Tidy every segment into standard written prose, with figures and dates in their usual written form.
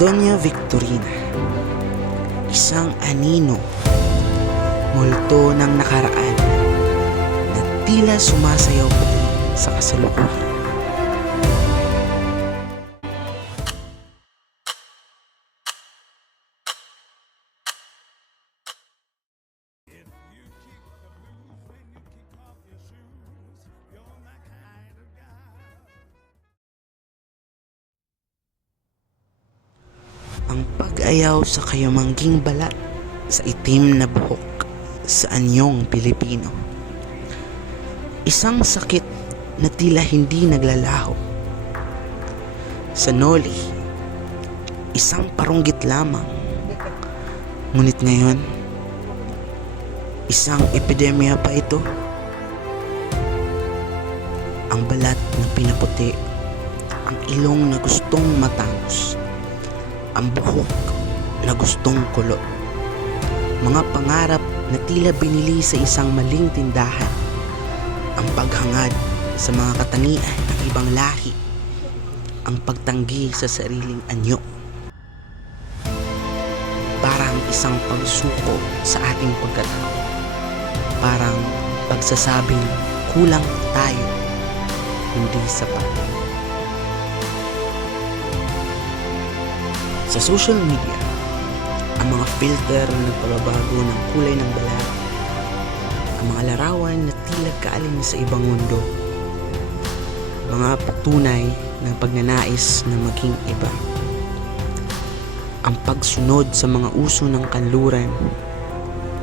Doña Victorina, isang anino, multo ng nakaraan na tila sumasayaw pati sa kasalukuyan. Ang pag-ayaw sa kayamangging balat sa itim na buhok sa anyong Pilipino. Isang sakit na tila hindi naglalaho. Sa Noli, isang parunggit lamang. Ngunit ngayon, isang epidemya pa ito. Ang balat na pinaputi, ang ilong na gustong matangos, ang buhok na gustong kulo. Mga pangarap na tila binili sa isang maling tindahan. Ang paghangad sa mga katangian ng ibang lahi. Ang pagtanggi sa sariling anyo. Parang isang pagsuko sa ating pagkatao. Parang pagsasabing kulang tayo, hindi sapat. Sa social media, ang mga filter na nagpababago ng kulay ng balat, ang mga larawan na tila galing sa ibang mundo, mga patunay ng pagnanais na maging iba, ang pagsunod sa mga uso ng kanluran,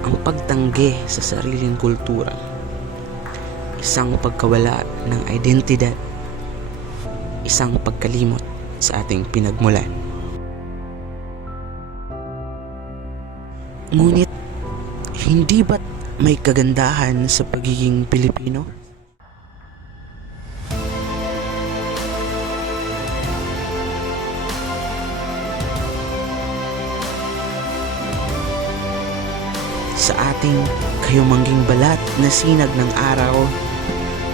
ang pagtanggi sa sariling kultura, isang pagkawala ng identidad, isang pagkalimot sa ating pinagmulan. Ngunit, hindi ba't may kagandahan sa pagiging Pilipino? Sa ating kayamangging balat na sinag ng araw,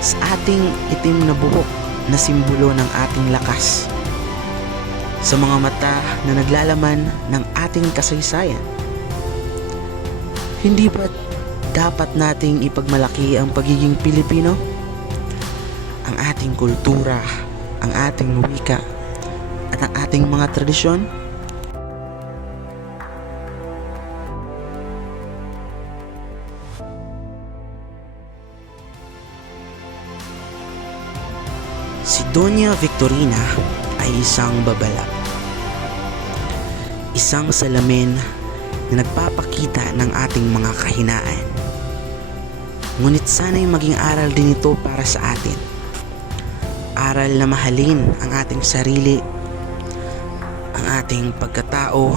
sa ating itim na buhok na simbolo ng ating lakas, sa mga mata na naglalaman ng ating kasaysayan, hindi ba dapat nating ipagmalaki ang pagiging Pilipino? Ang ating kultura, ang ating wika, at ang ating mga tradisyon? Si Doña Victorina ay isang babala. Isang salamin na nagpapakita ng ating mga kahinaan. Ngunit sana'y maging aral din ito para sa atin. Aral na mahalin ang ating sarili, ang ating pagkatao,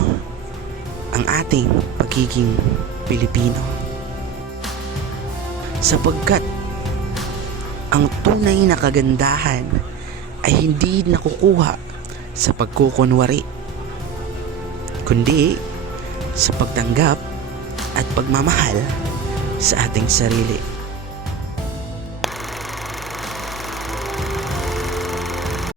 ang ating pagiging Pilipino. Sapagkat ang tunay na kagandahan ay hindi nakukuha sa pagkukunwari, kundi sa pagtanggap at pagmamahal sa ating sarili.